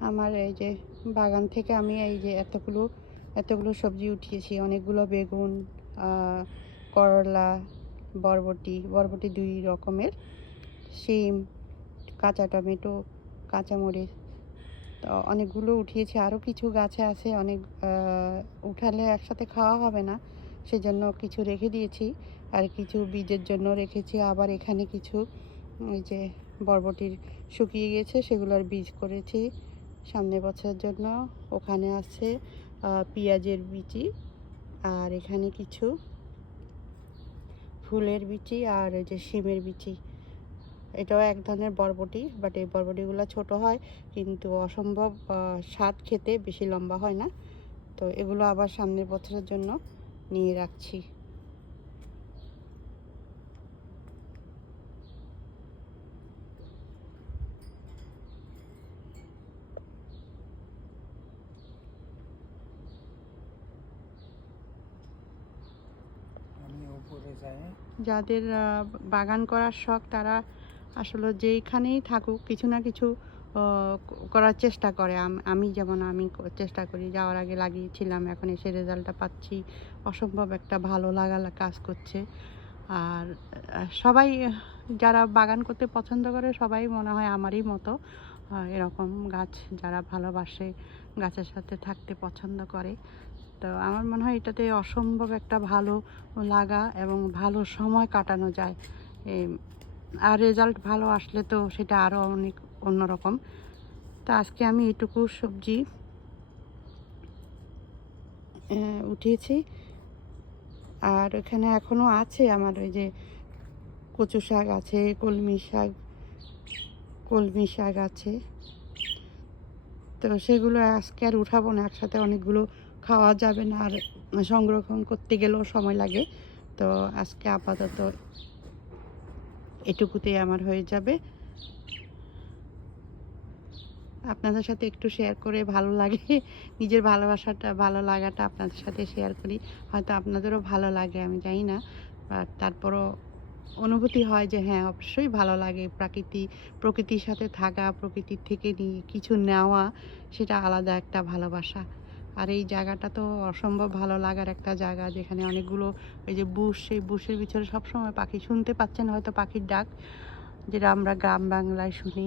আমার এই যে বাগান থেকে আমি এই যে এতগুলো সবজি উঠিয়েছি, অনেকগুলো বেগুন, করলা, বরবটি 2 রকমের, শিম, কাঁচা টমেটো, কাঁচামরিচ, তো অনেকগুলো উঠিয়েছি। আরও কিছু গাছে আছে, অনেক উঠালে একসাথে খাওয়া হবে না, সেজন্য কিছু রেখে দিয়েছি, আর কিছু বীজের জন্য রেখেছি। আবার এখানে কিছু এই যে বরবটির শুকিয়ে গেছে, সেগুলোর বীজ করেছি সামনের বছরের জন্য। ওখানে আছে পেঁয়াজের বিচি, আর এখানে কিছু ফুলের বিচি, আর এই যে শিমের বিচি। এটাও এক ধরনের বরবটি, বাট এই বরবটিগুলো ছোট হয়, কিন্তু অসম্ভব স্বাদ, খেতে বেশি লম্বা হয় না। তো এগুলো আবার সামনের বছরের জন্য নিয়ে রাখছি। যাদের বাগান করার শখ, তারা আসলে যেইখানেই থাকুক কিছু না কিছু করার চেষ্টা করে। আমি যেমন চেষ্টা করি, যাওয়ার আগে লাগিয়েছিলাম, এখন এসে রেজাল্টটা পাচ্ছি, অসম্ভব একটা ভালো লাগা কাজ করছে। আর সবাই যারা বাগান করতে পছন্দ করে, সবাই মনে হয় আমারই মতো এরকম গাছ যারা ভালোবাসে, গাছের সাথে থাকতে পছন্দ করে। তো আমার মনে হয় এটাতে অসম্ভব একটা ভালো লাগা এবং ভালো সময় কাটানো যায়। আর রেজাল্ট ভালো আসলে তো সেটা আরও অনেক অন্যরকম। তো আজকে আমি এটুকু সবজি উঠিয়েছি। আর এখানে এখনও আছে আমার ওই যে কচু শাক আছে, কলমি শাক আছে। তো সেগুলো আজকে আর উঠাবো না, একসাথে অনেকগুলো খাওয়া যাবে না, আর সংরক্ষণ করতে গেলেও সময় লাগে। তো আজকে আপাতত এটুকুতেই আমার হয়ে যাবে। আপনাদের সাথে একটু শেয়ার করে ভালো লাগে, নিজের ভালো লাগাটা আপনাদের সাথে শেয়ার করি। হয়তো আপনাদেরও ভালো লাগে, আমি জানি না, বাট তারপরও অনুভূতি হয় যে হ্যাঁ, অবশ্যই ভালো লাগে। প্রকৃতির সাথে থাকা, প্রকৃতির থেকে নিয়ে কিছু নেওয়া, সেটা আলাদা একটা ভালোবাসা। আর এই জায়গাটা তো অসম্ভব ভালো লাগার একটা জায়গা, যেখানে অনেকগুলো ওই যে সেই বুশের ভিতরে সবসময় পাখি, শুনতে পাচ্ছেন হয়তো পাখির ডাক, যেটা আমরা গ্রাম বাংলায় শুনি,